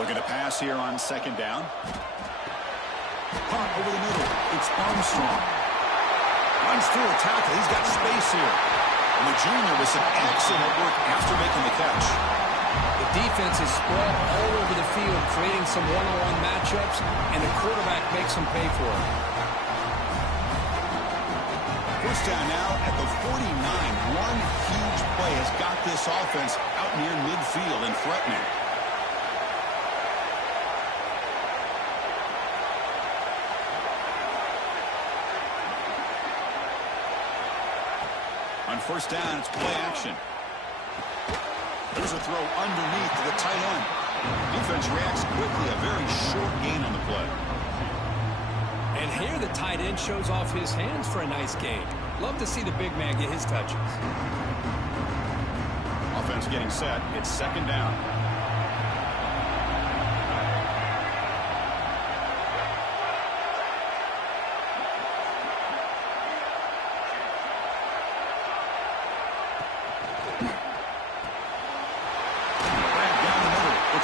Looking to pass here on second down. Punt over the middle. It's Armstrong. Runs through a tackle. He's got space here. And the junior with some excellent work after making the catch. The defense is spread all over the field, creating some one-on-one matchups, and the quarterback makes them pay for it. First down now at the 49. One huge play has got this offense out near midfield and threatening. On first down, it's play action. There's a throw underneath to the tight end. Defense reacts quickly. A very short gain on the play. And here the tight end shows off his hands for a nice gain. Love to see the big man get his touches. Offense getting set. It's second down.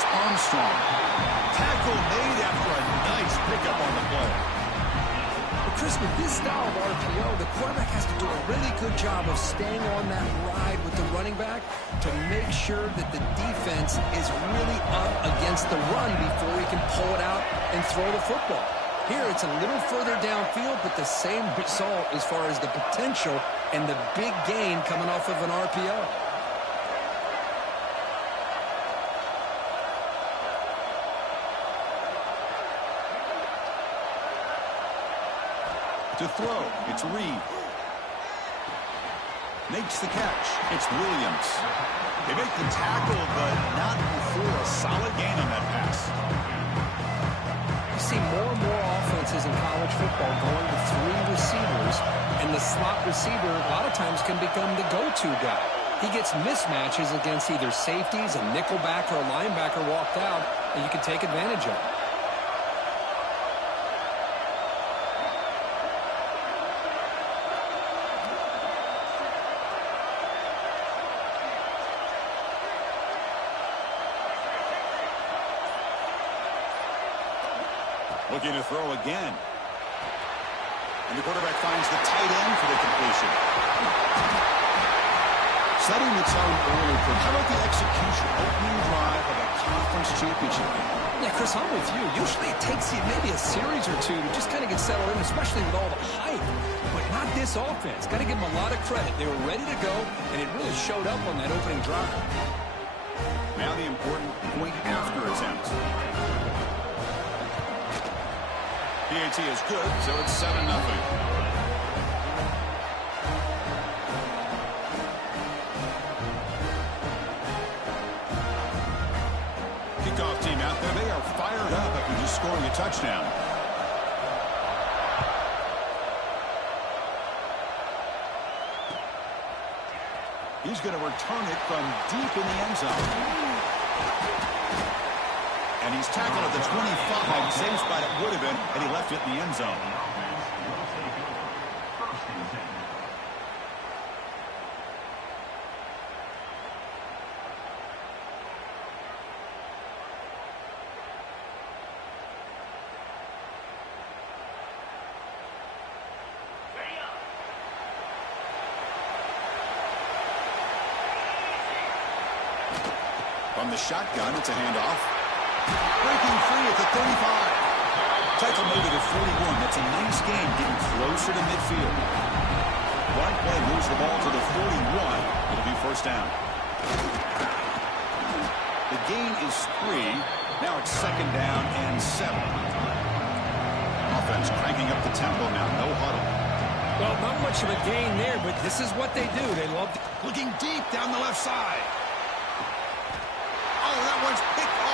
Armstrong. Tackle made after a nice pickup on the play. Well, Chris, with this style of RPO, the quarterback has to do a really good job of staying on that ride with the running back to make sure that the defense is really up against the run before he can pull it out and throw the football. Here, it's a little further downfield, but the same result as far as the potential and the big gain coming off of an RPO. To throw, it's Reed. Makes the catch. It's Williams. They make the tackle, but not before a solid gain on that pass. You see more and more offenses in college football going to three receivers, and the slot receiver a lot of times can become the go-to guy. He gets mismatches against either safeties, a nickelback, or a linebacker walked out, and you can take advantage of it. Looking to throw again. And the quarterback finds the tight end for the completion. Setting the tone early. How about the execution? Opening drive of a conference championship game. Yeah, Chris, I'm with you. Usually it takes you maybe a series or two to just kind of get settled in, especially with all the hype. But not this offense. Got to give them a lot of credit. They were ready to go, and it really showed up on that opening drive. Now the important point after attempt. PAT is good, so it's 7-0. Kickoff team out there. They are fired up after just scoring a touchdown. He's going to return it from deep in the end zone. And he's tackled at the 25. Same spot it would have been, and he left it in the end zone. From the shotgun, it's a handoff. Breaking free at the 35. Tackle made at the 41. That's a nice gain, getting closer to midfield. One play moves the ball to the 41. It'll be first down. The gain is 3. Now it's second down and 7. Offense cranking up the tempo now. No huddle. Well, not much of a gain there, but this is what they do. They love looking deep down the left side. Oh, that one's picked off.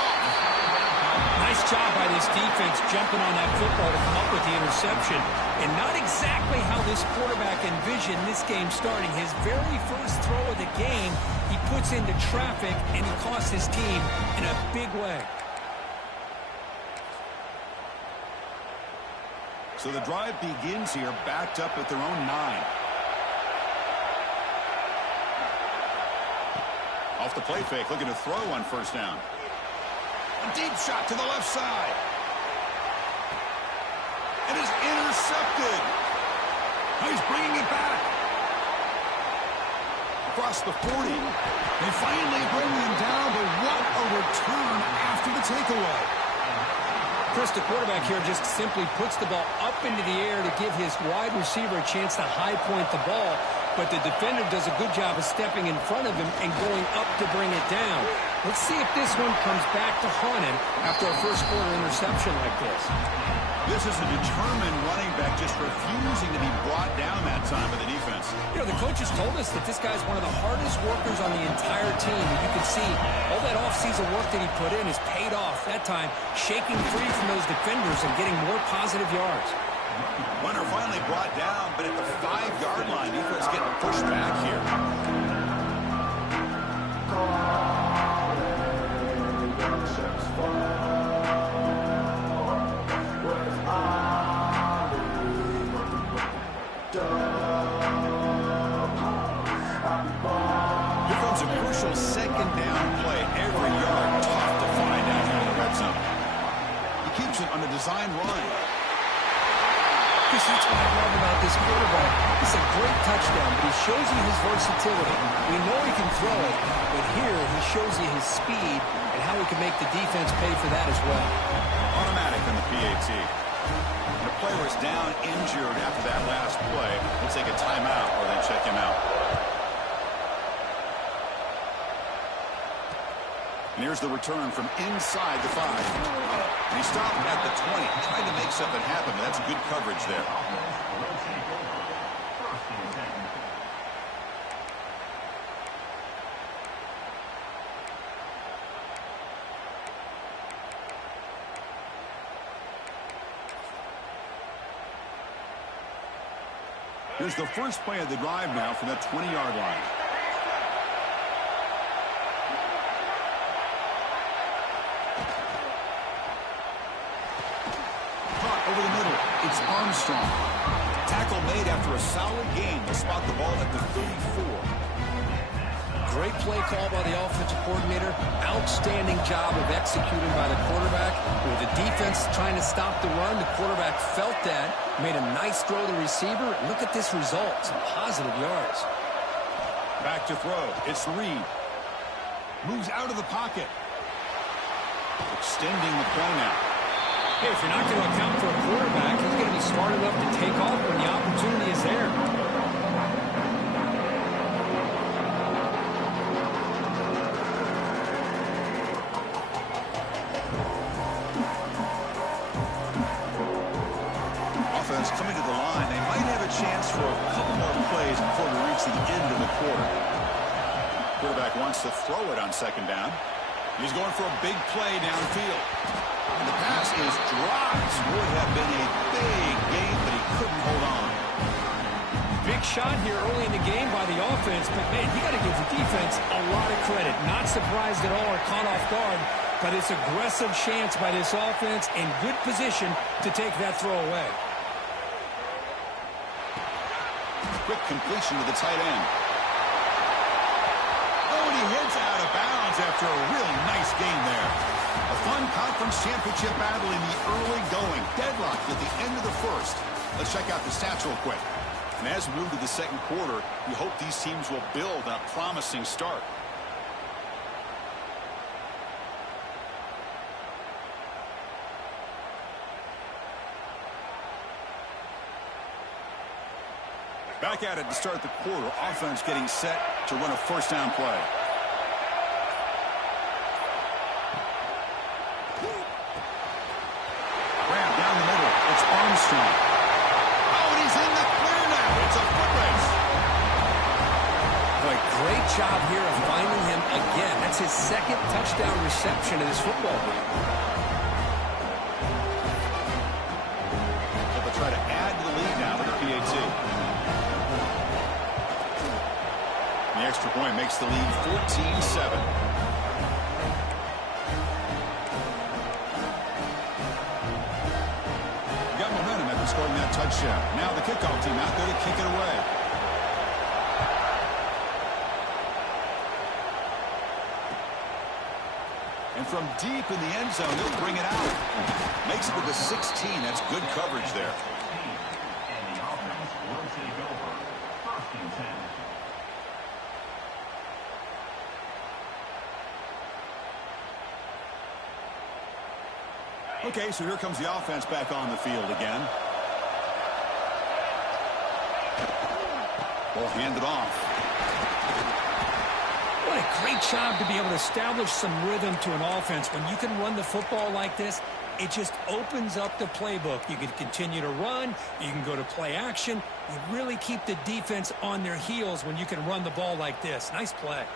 Nice job by this defense jumping on that football to come up with the interception. And not exactly how this quarterback envisioned this game starting. His very first throw of the game, he puts into traffic, and he costs his team in a big way. So the drive begins here, backed up at their own 9. Off the play fake, looking to throw on first down. A deep shot to the left side. It is intercepted. He's bringing it back. Across the 40. They finally bring him down, but what a return after the takeaway. Chris, the quarterback here just simply puts the ball up into the air to give his wide receiver a chance to high point the ball, but the defender does a good job of stepping in front of him and going up to bring it down. Let's see if this one comes back to haunt him after a first quarter interception like this. This is a determined running back just refusing to be brought down that time by the defense. You know, the coaches told us that this guy's one of the hardest workers on the entire team. And you can see all that offseason work that he put in has paid off. That time, shaking free from those defenders and getting more positive yards. Runner finally brought down, but at the 5-yard line, defense getting pushed back here. Second down play, every yard tough to find out here in the red zone. He keeps it on a design run. Because that's what I love about this quarterback. It's a great touchdown, but he shows you his versatility. We know he can throw it, but here he shows you his speed and how he can make the defense pay for that as well. Automatic in the PAT. When a player is down injured after that last play, we'll take a timeout or then check him out. And here's the return from inside the 5. And he stopped at the 20, trying to make something happen, but that's good coverage there. Here's the first play of the drive now from that 20-yard line. Over the middle, it's Armstrong. Tackle made after a solid gain to spot the ball at the 34. Great play call by the offensive coordinator. Outstanding job of executing by the quarterback. With the defense trying to stop the run, the quarterback felt that, made a nice throw to the receiver. Look at this result, some positive yards. Back to throw, it's Reed. Moves out of the pocket. Extending the play now. Hey, if you're not going to account for a quarterback, he's going to be smart enough to take off when the opportunity is there. Offense coming to the line. They might have a chance for a couple more plays before we reach the end of the quarter. Quarterback wants to throw it on second down. He's going for a big play downfield. And the pass is dropped. Would have been a big game, but he couldn't hold on. Big shot here early in the game by the offense, but man, you got to give the defense a lot of credit. Not surprised at all or caught off guard, but it's aggressive chance by this offense in good position to take that throw away. Quick completion to the tight end. Oh, and he heads out of bounds after a really nice game there. A fun conference championship battle in the early going. Deadlocked at the end of the first. Let's check out the stats real quick. And as we move to the second quarter, we hope these teams will build on a promising start. Back at it to start the quarter. Offense getting set to run a first down play. Grab down the middle. It's Armstrong. Oh, and he's in the clear now. It's a foot race. Boy, great job here of finding him again. That's his second touchdown reception of this football game. They'll try to add to the lead now with the PAT. The extra point makes the lead 14-7. Scoring that touchdown. Now the kickoff team out there to kick it away. And from deep in the end zone. They'll bring it out. Makes it to the 16. That's good coverage there. And the offense will take over. First and 10. Okay, so here comes the offense back on the field again. Ball handed off. What a great job to be able to establish some rhythm to an offense. When you can run the football like this, it just opens up the playbook. You can continue to run. You can go to play action. You really keep the defense on their heels when you can run the ball like this. Nice play.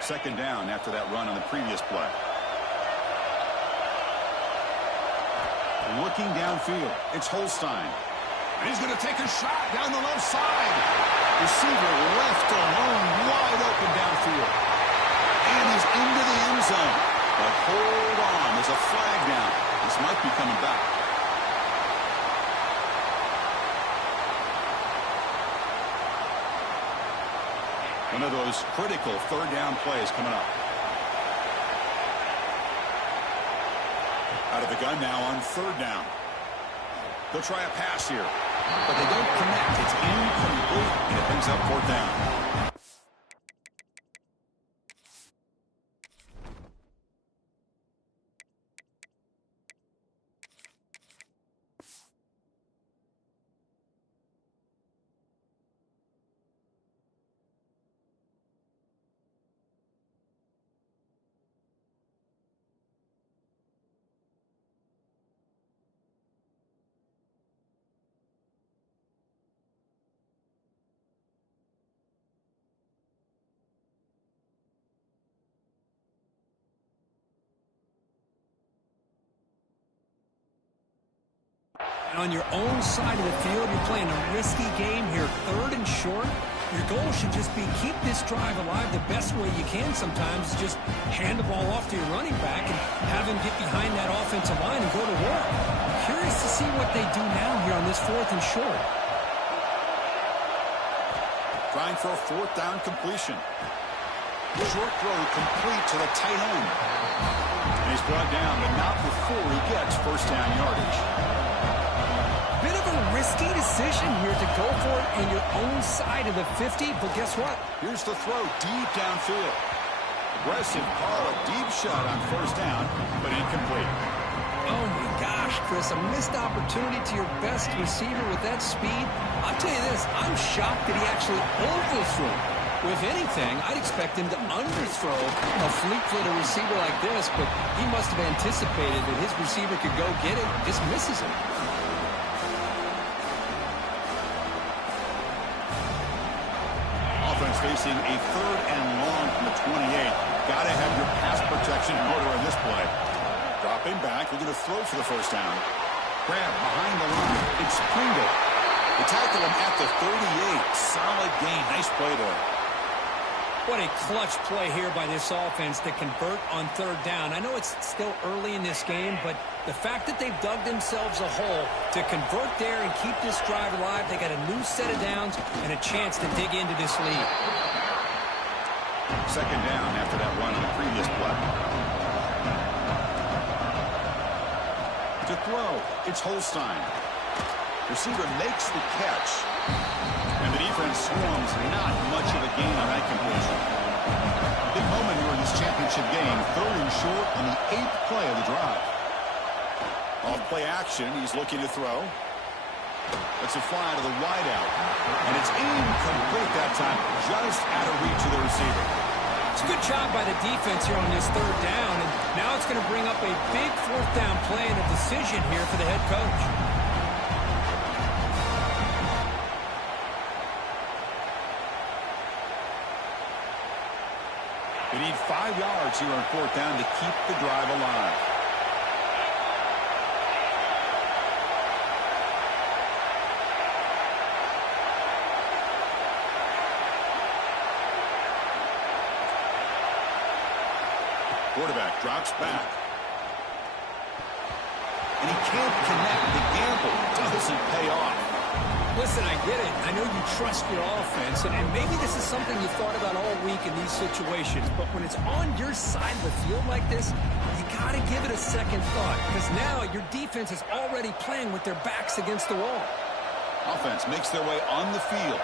Second down after that run on the previous play. Looking downfield, it's Holstein. And he's going to take a shot down the left side. Receiver left alone, wide open downfield. And he's into the end zone. But hold on, there's a flag down. This might be coming back. One of those critical third down plays coming up. Out of the gun now on third down. They'll try a pass here, but they don't connect. It's incomplete, and it brings up fourth down. On your own side of the field, you're playing a risky game here. Third and short. Your goal should just be keep this drive alive the best way you can sometimes. Just hand the ball off to your running back and have him get behind that offensive line and go to work. Curious to see what they do now here on this fourth and short. Trying for a fourth down completion. Short throw complete to the tight end. And he's brought down, but not before he gets first down yardage. Bit of a risky decision here to go for it in your own side of the 50, but guess what? Here's the throw deep downfield. Aggressive call, a deep shot on first down, but incomplete. Oh my gosh, Chris, a missed opportunity to your best receiver with that speed. I'll tell you this, I'm shocked that he actually overthrew. If anything, I'd expect him to underthrow a fleet-footed receiver like this, but he must have anticipated that his receiver could go get it, just misses him. Offense facing a third and long from the 28. Got to have your pass protection in order in this play. Dropping back, we're going to throw for the first down. Grab behind the line. It's Pringle. They tackle him at the 38. Solid gain. Nice play there. What a clutch play here by this offense to convert on third down. I know it's still early in this game, but the fact that they've dug themselves a hole to convert there and keep this drive alive, they got a new set of downs and a chance to dig into this lead. Second down after that run on the previous play. To throw, it's Holstein. Receiver makes the catch. And the defense swarms, not much of a gain on that completion. Big moment here in this championship game. Third and short on the 8th play of the drive. Off play action, he's looking to throw. That's a fly to the wideout. And it's incomplete that time, just out of reach of the receiver. It's a good job by the defense here on this third down. And now it's going to bring up a big fourth down play and a decision here for the head coach. They need 5 yards here on fourth down to keep the drive alive. Quarterback drops back. And he can't connect. The gamble doesn't pay off. Listen, I get it. I know you trust your offense, and maybe this is something you thought about all week in these situations, but when it's on your side of the field like this, you got to give it a second thought, because now your defense is already playing with their backs against the wall. Offense makes their way on the field.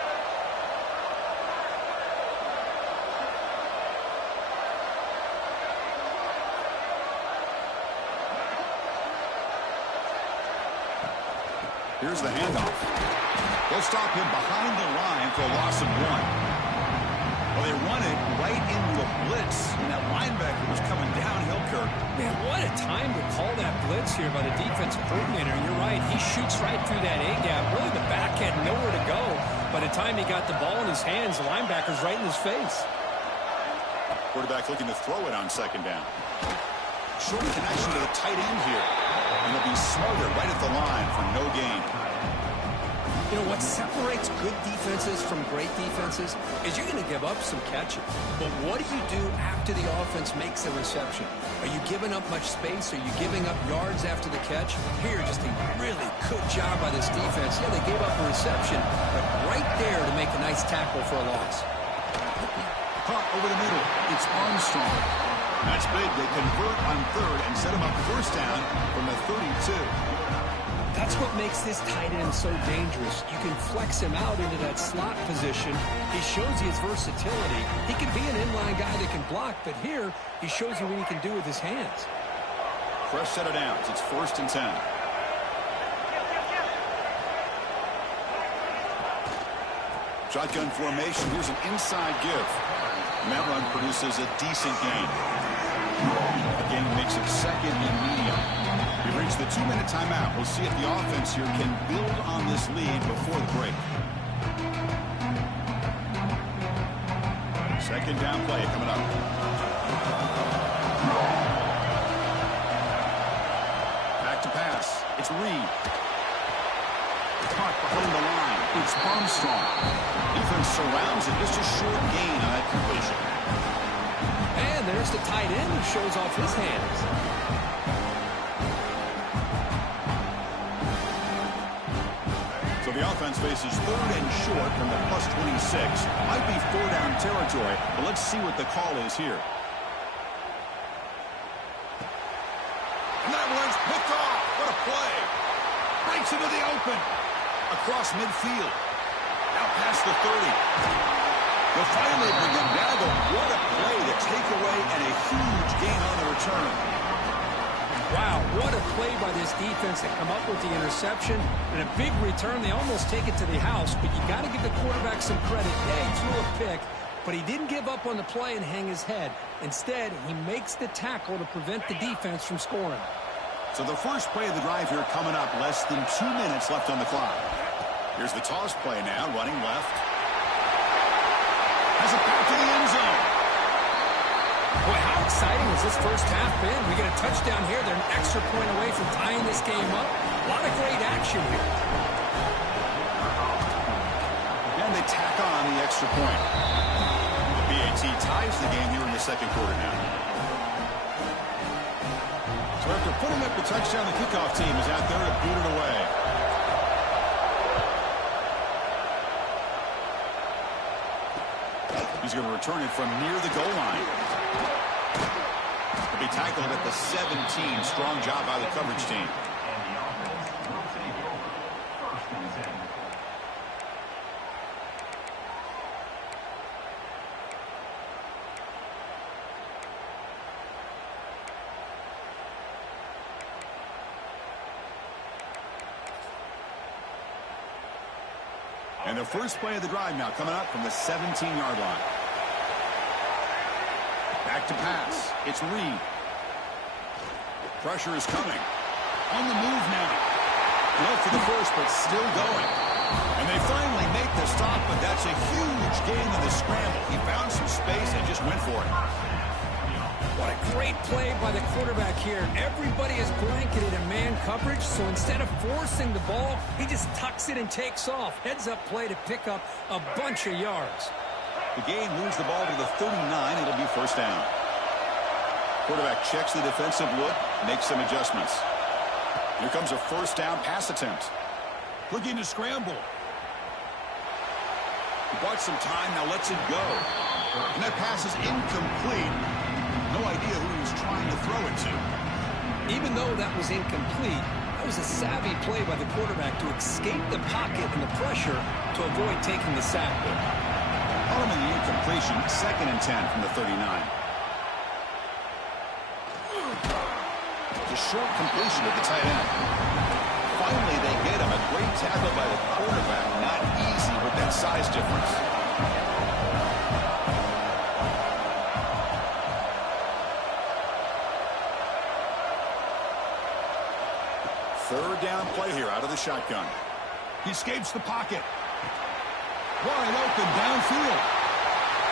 Here's the handoff. They'll stop him behind the line for a loss of 1. Well, they run it right into a blitz, and that linebacker was coming downhill, Kirk. Man, what a time to call that blitz here by the defensive coordinator. And you're right, he shoots right through that A-gap. Really, the back had nowhere to go. By the time he got the ball in his hands, the linebacker's right in his face. Quarterback looking to throw it on second down. Short connection to the tight end here. And he'll be smothered right at the line for no gain. You know, what separates good defenses from great defenses is you're going to give up some catches. But what do you do after the offense makes a reception? Are you giving up much space? Are you giving up yards after the catch? Here, just a really good job by this defense. Yeah, they gave up a reception, but right there to make a nice tackle for a loss. Caught over the middle. It's Armstrong. That's big. They convert on third and set him up first down from the 32. That's what makes this tight end so dangerous. You can flex him out into that slot position. He shows you his versatility. He can be an inline guy that can block, but here he shows you what he can do with his hands. Fresh set of downs. It's 1st and 10. Shotgun formation. Here's an inside give. And that run produces a decent gain. A gain makes it second and medium. We've reached the 2-minute timeout. We'll see if the offense here can build on this lead before the break. Second down play coming up. Back to pass. It's Reed. Caught behind the line. It's Armstrong. Defense surrounds it. Just a short gain on that completion. And there's the tight end who shows off his hands. So the offense faces 3rd and short from the +26. Might be 4-down territory, but let's see what the call is here. And that one's picked off. What a play. Breaks into the open. Across midfield. Now past the 30. They'll finally bring him down, but what a play to take away and a huge gain on the return. Wow, what a play by this defense to come up with the interception and a big return. They almost take it to the house, but you got to give the quarterback some credit. Yeah, he threw a pick, but he didn't give up on the play and hang his head. Instead, he makes the tackle to prevent the defense from scoring. So the first play of the drive here coming up, less than 2 minutes left on the clock. Here's the toss play now, running left. Has it back to the end zone. Boy, how exciting has this first half been? We get a touchdown here. They're an extra point away from tying this game up. A lot of great action here. And they tack on the extra point. The BAT ties the game here in the second quarter now. So after putting up the touchdown, the kickoff team is out there to boot it away. He's going to return it from near the goal line. He'll be tackled at the 17. Strong job by the coverage team. And the offense will take over. 1st and 10. And the first play of the drive now coming up from the 17-yard line. Back to pass. It's Reed. Pressure is coming. On the move now. Low for the first, but still going. And they finally make the stop, but that's a huge gain in the scramble. He found some space and just went for it. What a great play by the quarterback here. Everybody is blanketed in man coverage, so instead of forcing the ball, he just tucks it and takes off. Heads-up play to pick up a bunch of yards. The gain moves the ball to the 39. It'll be first down. Quarterback checks the defensive look, makes some adjustments. Here comes a first down pass attempt. Looking to scramble. He bought some time, now lets it go. And that pass is incomplete. No idea who he was trying to throw it to. Even though that was incomplete, that was a savvy play by the quarterback to escape the pocket and the pressure to avoid taking the sack there. Following the incompletion, 2nd and 10 from the 39. It's a short completion to the tight end. Finally, they get him. A great tackle by the quarterback. Not easy with that size difference. Third down play here out of the shotgun. He escapes the pocket. Wide open downfield.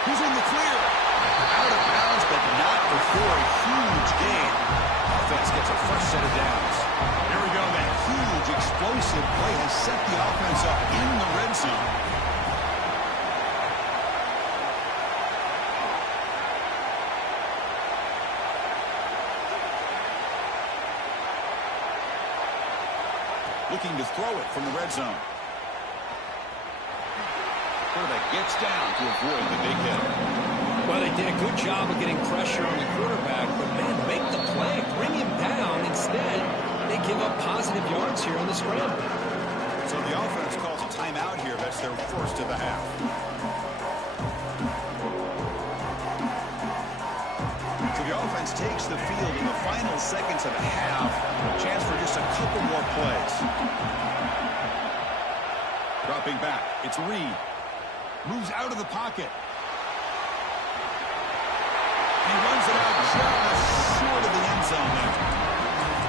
He's in the clear. Out of bounds, but not before a huge gain. Offense gets a fresh set of downs. Here we go. That huge explosive play has set the offense up in the red zone. Looking to throw it from the red zone. Quarterback gets down to avoid the big hit. Well, they did a good job of getting pressure on the quarterback, but man, make the play, bring him down. Instead, they give up positive yards here on the scramble. So the offense calls a timeout here. That's their first of the half. So the offense takes the field in the final seconds of the half. Chance for just a couple more plays. Dropping back, it's Reed. Moves out of the pocket. He runs it out just short of the end zone there.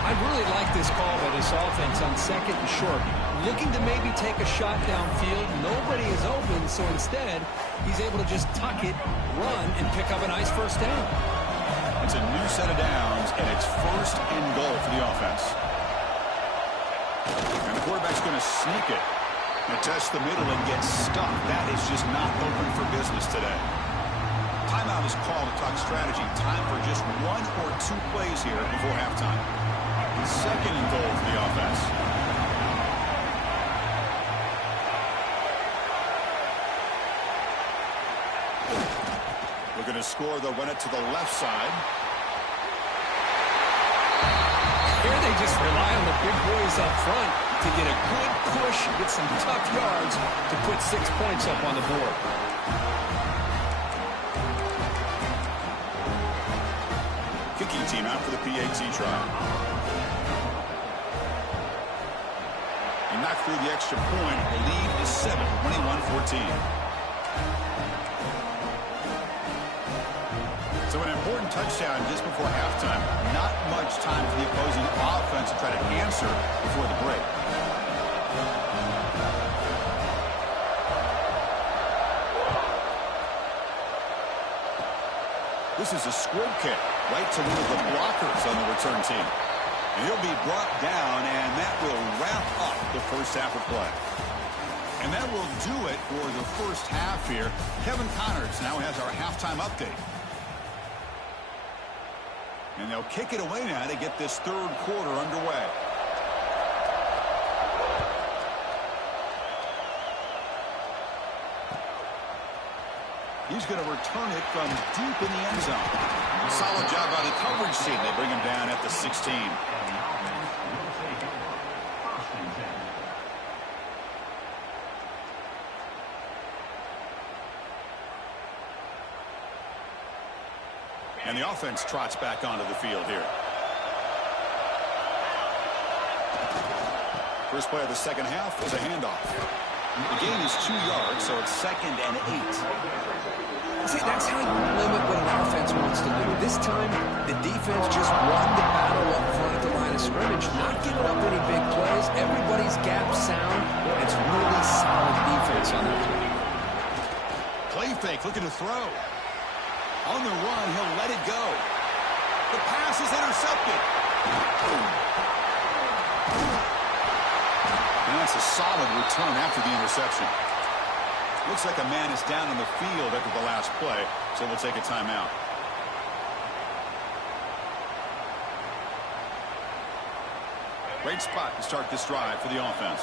I really like this call by this offense on 2nd and short. Looking to maybe take a shot downfield. Nobody is open, so instead, he's able to just tuck it, run, and pick up a nice first down. It's a new set of downs, and it's 1st and goal for the offense. And the quarterback's going to sneak it. And test the middle and get stuck. That is just not open for business today. Timeout is called to talk strategy. Time for just 1 or 2 plays here before halftime. 2nd and goal for the offense. Looking to score, they'll run it to the left side. Here they just rely on the big boys up front to get a good push, get some tough yards to put 6 points up on the board. Kicking team out for the PAT try. He knocked through the extra point. The lead is 7, 21-14. So an important touchdown just before halftime. Not much time for the opposing offense to try to answer before the break. This is a squib kick right to one of the blockers on the return team. And he'll be brought down, and that will wrap up the first half of play. And that will do it for the first half here. Kevin Connors now has our halftime update. And they'll kick it away now to get this 3rd quarter underway. He's going to return it from deep in the end zone. Solid job by the coverage team. They bring him down at the 16. And the offense trots back onto the field here. First play of the second half is a handoff. The gain is 2 yards, so it's 2nd and 8. See, that's how you limit what an offense wants to do. This time, the defense just won the battle up front at the line of scrimmage, not giving up any big plays. Everybody's gap sound. It's really solid defense on that play. Play fake, looking to throw. On the run, he'll let it go. The pass is intercepted. And that's a solid return after the interception. Looks like a man is down on the field after the last play, so we'll take a timeout. Great spot to start this drive for the offense.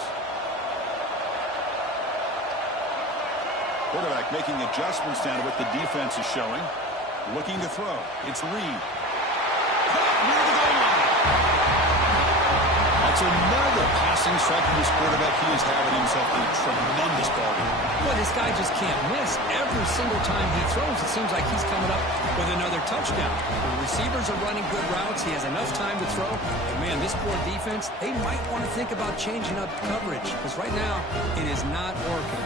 Quarterback making adjustments down to what the defense is showing. Looking to throw. It's Reed. Caught near the goal line. That's another passing strike from this quarterback. He is having himself a tremendous ball game. Well, this guy just can't miss. Every single time he throws, it seems like he's coming up with another touchdown. The receivers are running good routes. He has enough time to throw. And, man, this poor defense, they might want to think about changing up coverage because right now it is not working.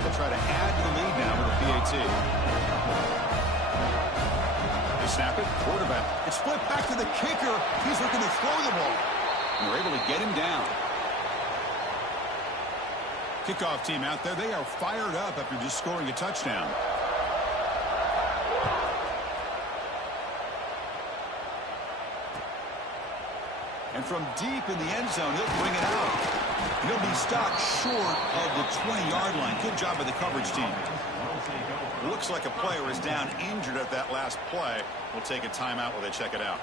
They'll try to add to the lead now with a PAT. They snap it. Quarterback. It's flipped back to the kicker. He's looking to throw the ball. And they're able to get him down. Kickoff team out there. They are fired up after just scoring a touchdown. And from deep in the end zone, he'll bring it out. He'll be stopped short of the 20-yard line. Good job by the coverage team. Looks like a player is down injured at that last play. We'll take a timeout while they check it out.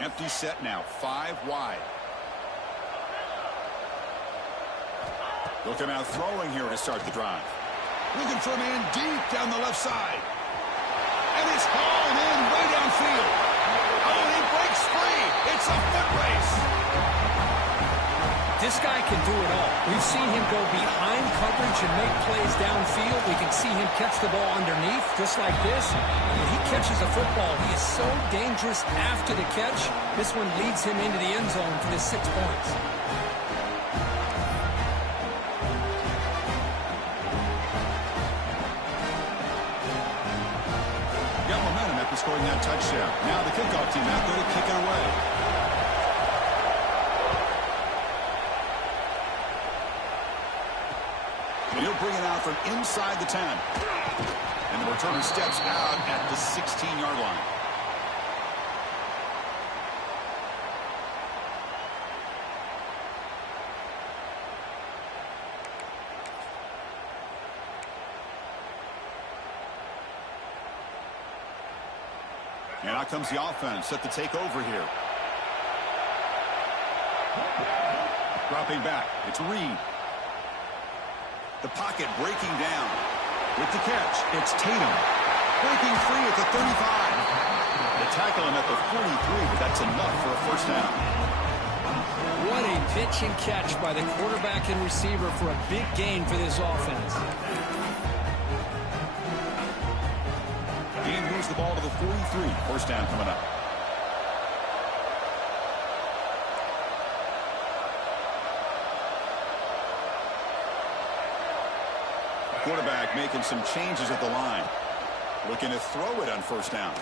Empty set now, 5 wide. They'll come out throwing here to start the drive. Looking for a man deep down the left side. And it's hauled in way downfield. Oh, and he breaks free. It's a foot race. This guy can do it all. We've seen him go behind coverage and make plays downfield. We can see him catch the ball underneath, just like this. When he catches a football, he is so dangerous after the catch. This one leads him into the end zone for the 6 points. Got momentum after scoring that touchdown. Now the kickoff team out there to kick it away. And he'll bring it out from inside the 10. And the returner steps out at the 16-yard line. And out comes the offense set to take over here. Dropping back. It's Reed. The pocket breaking down. With the catch, it's Tatum. Breaking free at the 35. They tackle him at the 43, but that's enough for a first down. What a pitch and catch by the quarterback and receiver for a big gain for this offense. He moves the ball to the 43. First down coming up. Quarterback making some changes at the line. Looking to throw it on first down.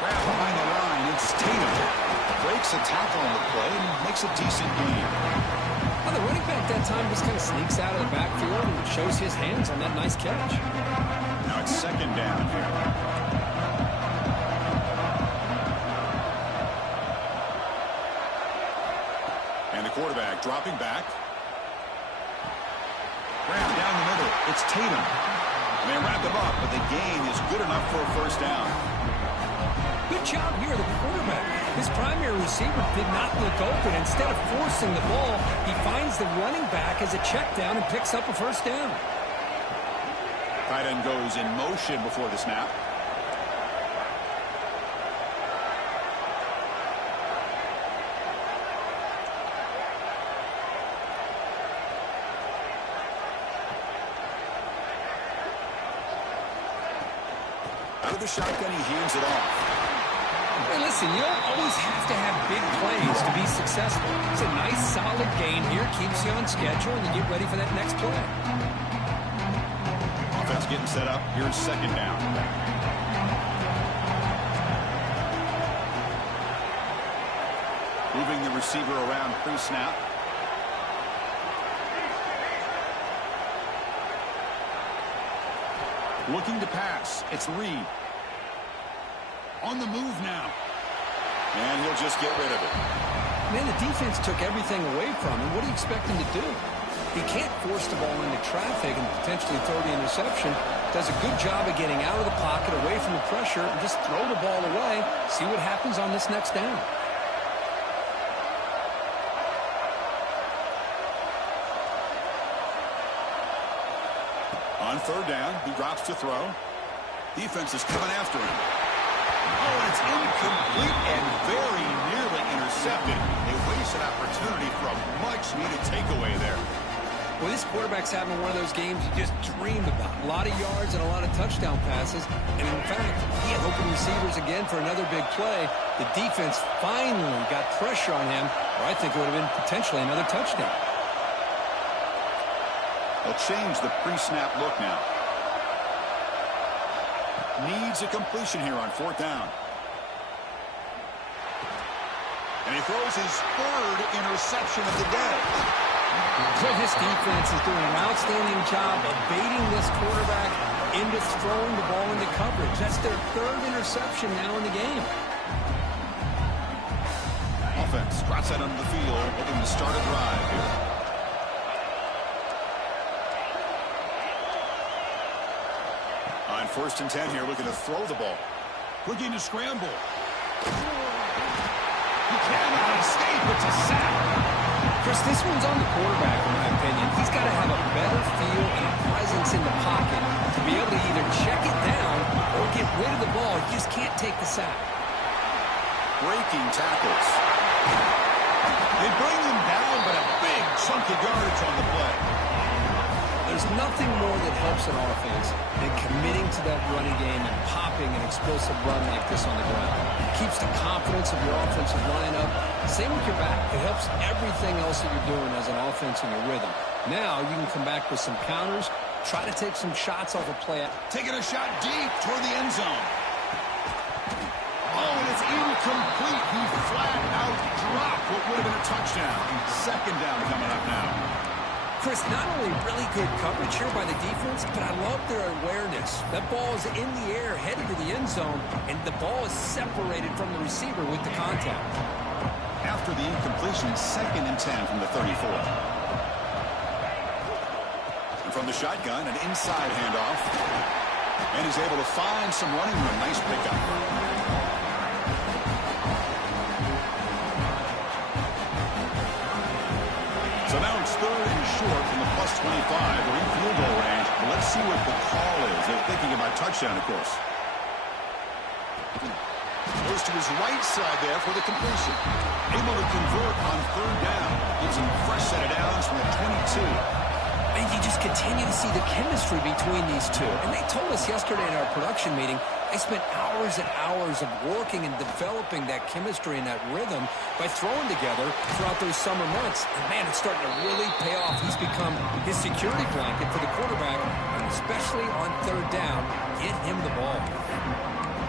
Grab behind the line. It's Tatum. Breaks a tackle on the play and makes a decent gain. Well, the running back that time just kind of sneaks out of the backfield and shows his hands on that nice catch. Now it's second down here. And the quarterback dropping back. Wrap down the middle. It's Tatum. And they wrap him up, but the gain is good enough for a first down. Good job here, the quarterback. His primary receiver did not look open. Instead of forcing the ball, he finds the running back as a check down and picks up a first down. Tight end goes in motion before the snap. Out of the shotgun, he hands it off. Hey, listen, you don't always have to have big plays to be successful. It's a nice, solid gain here. Keeps you on schedule, and you get ready for that next play. Offense getting set up. Here's second down. Moving the receiver around pre-snap. Looking to pass. It's Reed. On the move now. And he'll just get rid of it. Man, the defense took everything away from him. What do you expect him to do? He can't force the ball into traffic and potentially throw the interception. Does a good job of getting out of the pocket, away from the pressure, and just throw the ball away. See what happens on this next down. On third down, he drops to throw. Defense is coming after him. Oh, and it's incomplete and very nearly intercepted. A wasted opportunity for a much-needed takeaway there. Well, this quarterback's having one of those games you just dreamed about. A lot of yards and a lot of touchdown passes. And in fact, he had open receivers again for another big play. The defense finally got pressure on him, or I think it would have been potentially another touchdown. They'll change the pre-snap look now. Needs a completion here on fourth down. And he throws his third interception of the day. So this defense is doing an outstanding job of baiting this quarterback into throwing the ball into coverage. That's their third interception now in the game. Offense drops that onto the field, looking to start a drive here. On 1st and 10 here, looking to throw the ball. Looking to scramble. He cannot escape. It's a sack. Chris, this one's on the quarterback, in my opinion. He's got to have a better feel and a presence in the pocket to be able to either check it down or get rid of the ball. He just can't take the sack. Breaking tackles. They bring him down, but a big chunk of yardage on the play. There's nothing more that helps an offense than committing to that running game and popping an explosive run like this on the ground. It keeps the confidence of your offensive line up. Same with your back. It helps everything else that you're doing as an offense in your rhythm. Now you can come back with some counters, try to take some shots off a play. Taking a shot deep toward the end zone. Oh, and it's incomplete. He flat out dropped what would have been a touchdown. Second down coming up now. Chris, not only really good coverage here by the defense, but I love their awareness. That ball is in the air, headed to the end zone, and the ball is separated from the receiver with the contact. After the incompletion, 2nd and 10 from the 34. And from the shotgun, an inside handoff. And he's able to find some running room. Nice pickup. So now it's 3rd and short from the +25. We're in field goal range. Let's see what the call is. They're thinking about touchdown, of course. Goes to his right side there for the completion. Able to convert on 3rd down. Gives him a fresh set of downs from the 22. And you just continue to see the chemistry between these two. And they told us yesterday in our production meeting, they spent hours and hours of working and developing that chemistry and that rhythm by throwing together throughout those summer months. And, man, it's starting to really pay off. He's become his security blanket for the quarterback, and especially on 3rd down, get him the ball.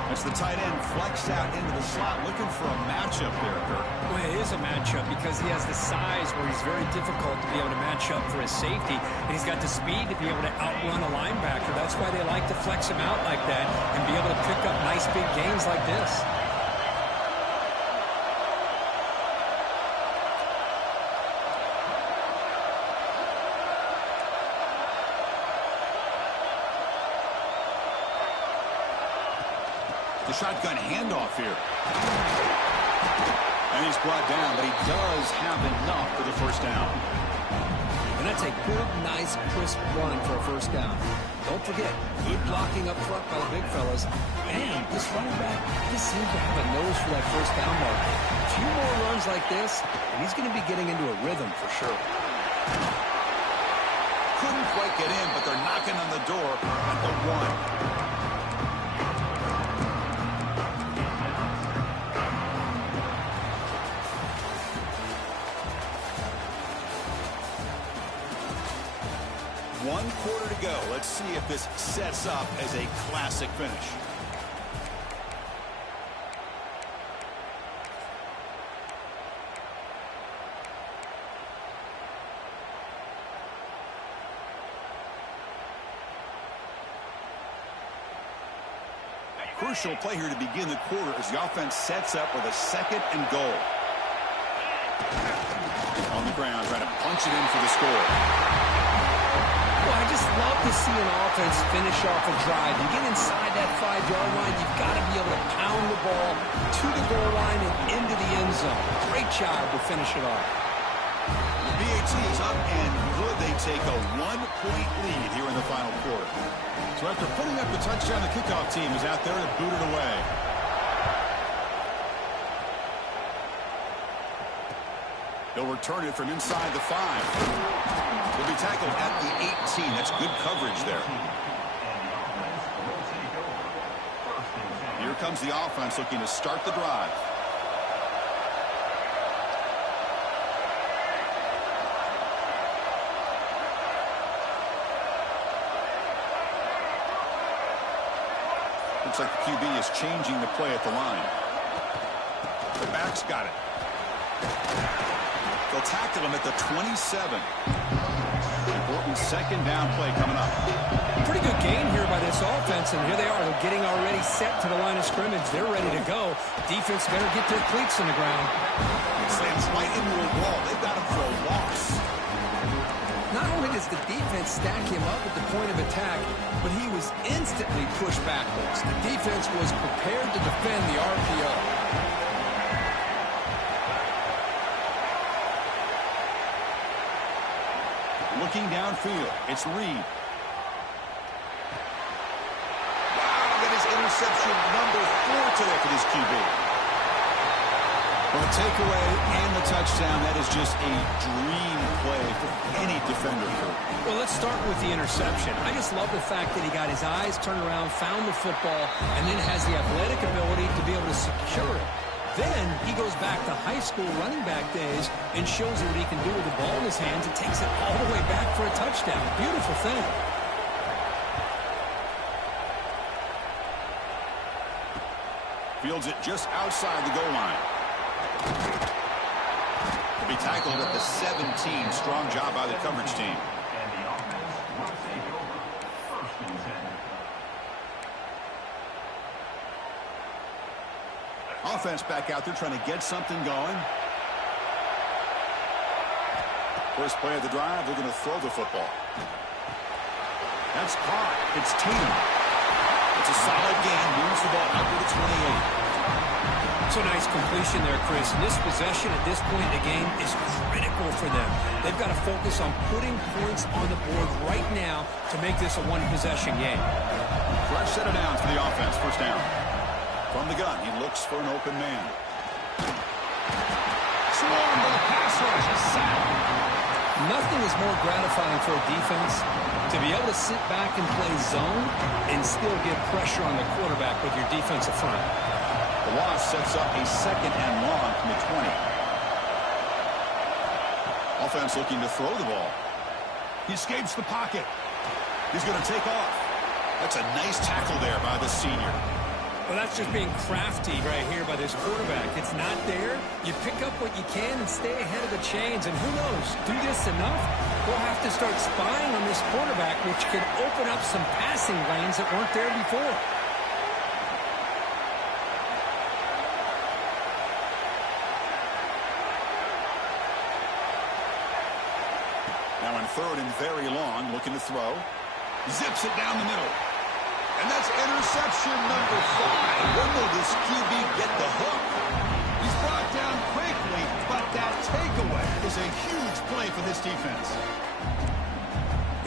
That's the tight end flexed out into the slot, looking for a matchup there, Kirk. Well, it is a matchup because he has the size where he's very difficult to be able to match up for his safety, and he's got the speed to be able to outrun a linebacker. That's why they like to flex him out like that and be able to pick up nice big gains like this. The shotgun handoff here. And he's brought down, but he does have enough for the 1st down. And that's a good, nice, crisp run for a 1st down. Don't forget, good blocking up front by the big fellas. Man, this running back just seems to have a nose for that 1st down mark. A few more runs like this, and he's going to be getting into a rhythm for sure. Couldn't quite get in, but they're knocking on the door at the 1. One quarter to go. Let's see if this sets up as a classic finish. Crucial play here to begin the quarter as the offense sets up with a 2nd and goal. On the ground, trying to punch it in for the score. Well, I just love to see an offense finish off a drive. You get inside that 5-yard line, you've got to be able to pound the ball to the goal line and into the end zone. Great job to finish it off. The BAT is up and good. They take a 1-point lead here in the final quarter. So after putting up the touchdown, the kickoff team is out there to boot it away. They'll return it from inside the 5. Will be tackled at the 18. That's good coverage there. Here comes the offense looking to start the drive. Looks like the QB is changing the play at the line. The back's got it. They'll tackle him at the 27. Important second down play coming up. Pretty good game here by this offense, and here they are. They're getting already set to the line of scrimmage. They're ready to go. Defense better get their cleats in the ground. Slams right into a wall. They've got him for a loss. Not only does the defense stack him up at the point of attack, but he was instantly pushed backwards. The defense was prepared to defend the RPO. Looking downfield, it's Reed. Wow, that is interception number 4 today for this QB. Well, the takeaway and the touchdown, that is just a dream play for any defender. Well, let's start with the interception. I just love the fact that he got his eyes turned around, found the football, and then has the athletic ability to be able to secure it. Then he goes back to high school running back days and shows you what he can do with the ball in his hands and takes it all the way back for a touchdown. Beautiful thing. Fields it just outside the goal line. He'll be tackled at the 17. Strong job by the coverage team. And the offense will take over. First and 10. Offense back out there trying to get something going. First play of the drive, they're going to throw the football. That's caught. It's Tatum. It's a solid gain. Moves the ball out to the 28. It's a nice completion there, Chris. This possession at this point in the game is critical for them. They've got to focus on putting points on the board right now to make this a one-possession game. Fresh set of downs for the offense. First down. From the gun, he looks for an open man. Swarm by the pass rush is sacked. Nothing is more gratifying for a defense to be able to sit back and play zone and still get pressure on the quarterback with your defensive front. The loss sets up a second and long from the 20. Offense looking to throw the ball. He escapes the pocket. He's going to take off. That's a nice tackle there by the senior. Well, that's just being crafty right here by this quarterback. It's not there. You pick up what you can and stay ahead of the chains. And who knows, do this enough, we'll have to start spying on this quarterback, which could open up some passing lanes that weren't there before. Now in third and very long, looking to throw. Zips it down the middle. And that's interception number 5. When will this QB get the hook? He's brought down quickly, but that takeaway is a huge play for this defense.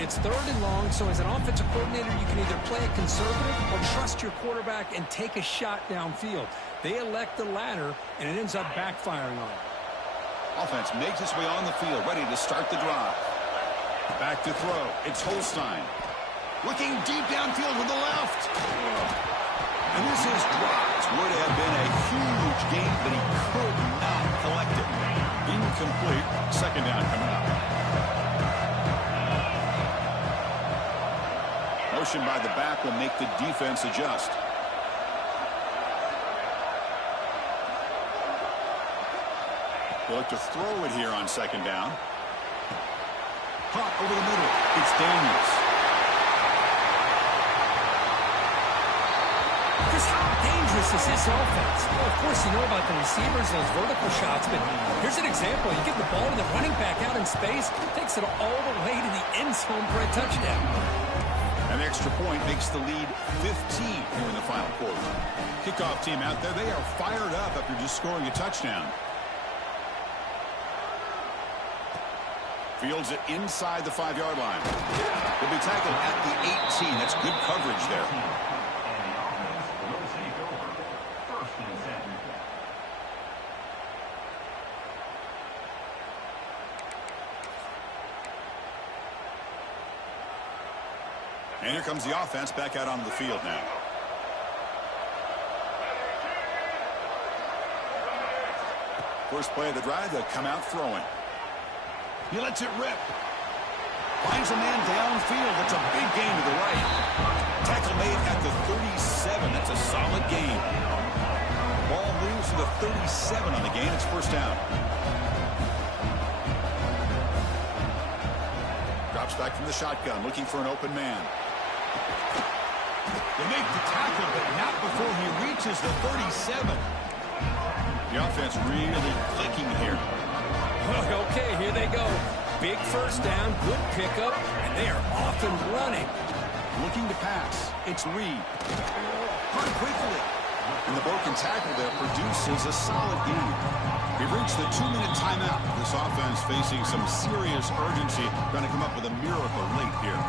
It's third and long, so as an offensive coordinator, you can either play it conservative or trust your quarterback and take a shot downfield. They elect the latter, and it ends up backfiring on them. Offense makes its way on the field, ready to start the drive. Back to throw. It's Holstein. Looking deep downfield with the left. And this is dropped. Would have been a huge gain, but he could not collect it. Incomplete. Second down coming up. Motion by the back will make the defense adjust. They'll look to throw it here on second down. Hot over the middle. It's Daniels. Just how dangerous dangerous is this offense? Well, of course, you know about the receivers, those vertical shots, but here's an example. You give the ball to the running back out in space, takes it all the way to the end zone for a touchdown. An extra point makes the lead 15 here in the final quarter. Kickoff team out there, they are fired up after just scoring a touchdown. Fields it inside the 5-yard line. Will be tackled at the 18. That's good coverage there. And the offense will take over. First and 10. And here comes the offense back out onto the field now. First play of the drive, they'll come out throwing. He lets it rip. Finds a man downfield. That's a big gain to the right. Tackle made at the 37. That's a solid gain. Ball moves to the 37 on the gain. It's first down. Drops back from the shotgun, looking for an open man. They make the tackle, but not before he reaches the 37. The offense really clicking here. Okay, here they go. Big first down, good pickup, and they are off and running. Looking to pass. It's Reed. Run quickly. And the broken tackle there produces a solid gain. We've reached the 2-minute timeout. This offense facing some serious urgency, trying to come up with a miracle late here.